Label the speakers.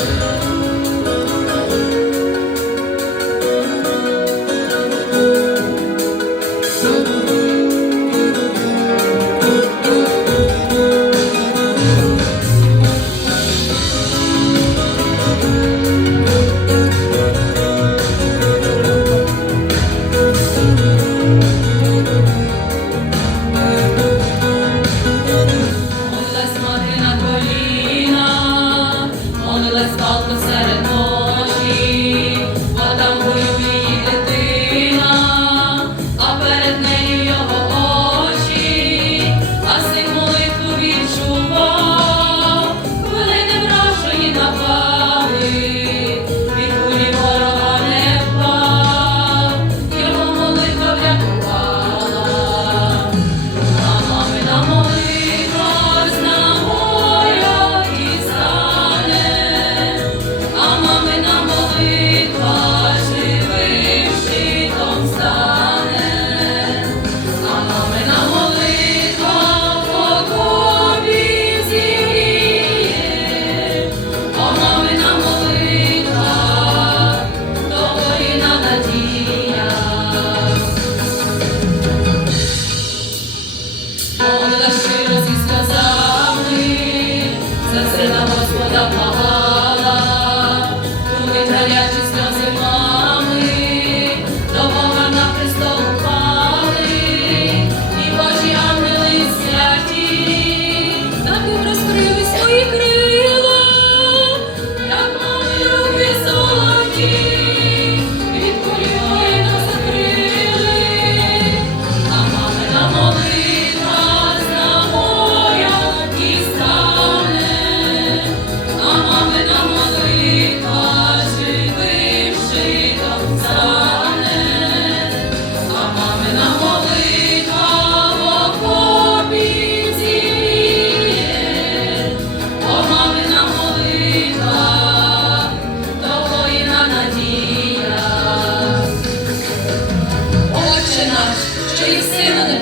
Speaker 1: Thank you. blowing home.